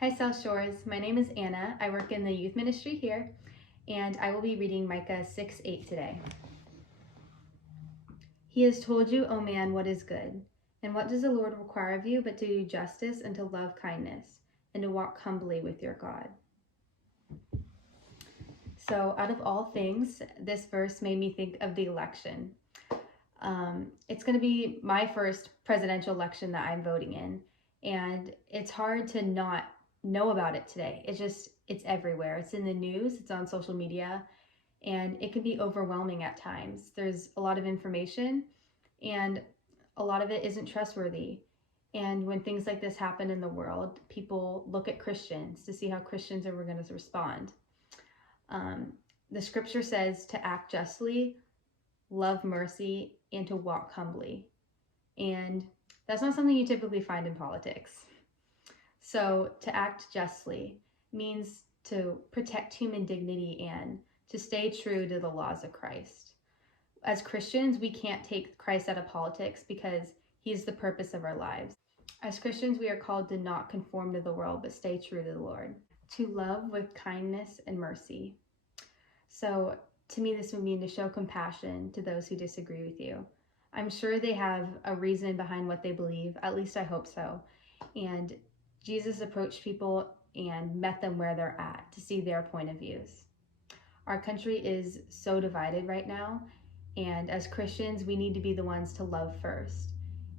Hi South Shores, my name is Anna. I work in the youth ministry here, and I will be reading Micah 6:8 today. He has told you, O man, what is good. And what does the Lord require of you but to do justice and to love kindness and to walk humbly with your God? So out of all things, this verse made me think of the election. It's going to be my first presidential election that I'm voting in, and it's hard to not know about it today. It's everywhere. It's in the news, it's on social media, and it can be overwhelming at times. There's a lot of information, and a lot of it isn't trustworthy. And when things like this happen in the world, people look at Christians to see how Christians are going to respond. The scripture says to act justly, love mercy, and to walk humbly. And that's not something you typically find in politics. So to act justly means to protect human dignity and to stay true to the laws of Christ. As Christians, we can't take Christ out of politics because he's the purpose of our lives. As Christians, we are called to not conform to the world, but stay true to the Lord. To love with kindness and mercy. So to me, this would mean to show compassion to those who disagree with you. I'm sure they have a reason behind what they believe, at least I hope so. And Jesus approached people and met them where they're at to see their point of views. Our country is so divided right now, and as Christians, we need to be the ones to love first.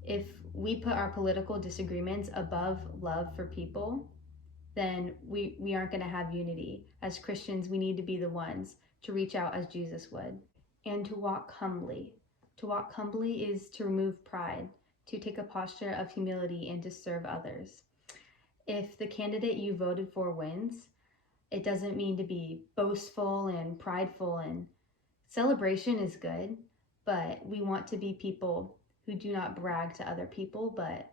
If we put our political disagreements above love for people, then we aren't going to have unity. As Christians, we need to be the ones to reach out as Jesus would. And to walk humbly. To walk humbly is to remove pride, to take a posture of humility and to serve others. If the candidate you voted for wins, it doesn't mean to be boastful and prideful, and celebration is good, but we want to be people who do not brag to other people, but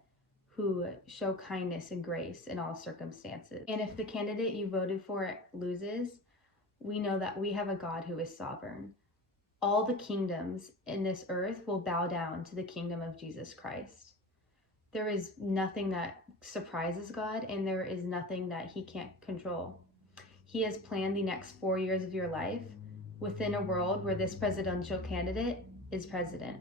who show kindness and grace in all circumstances. And if the candidate you voted for loses, we know that we have a God who is sovereign. All the kingdoms in this earth will bow down to the kingdom of Jesus Christ. There is nothing that surprises God, and there is nothing that he can't control. He has planned the next 4 years of your life within a world where this presidential candidate is president.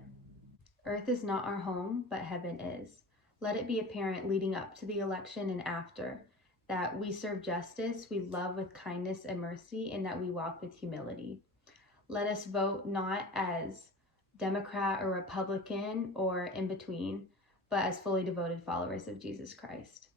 Earth is not our home, but heaven is. Let it be apparent leading up to the election and after that we serve justice, we love with kindness and mercy, and that we walk with humility. Let us vote not as Democrat or Republican or in between, but as fully devoted followers of Jesus Christ.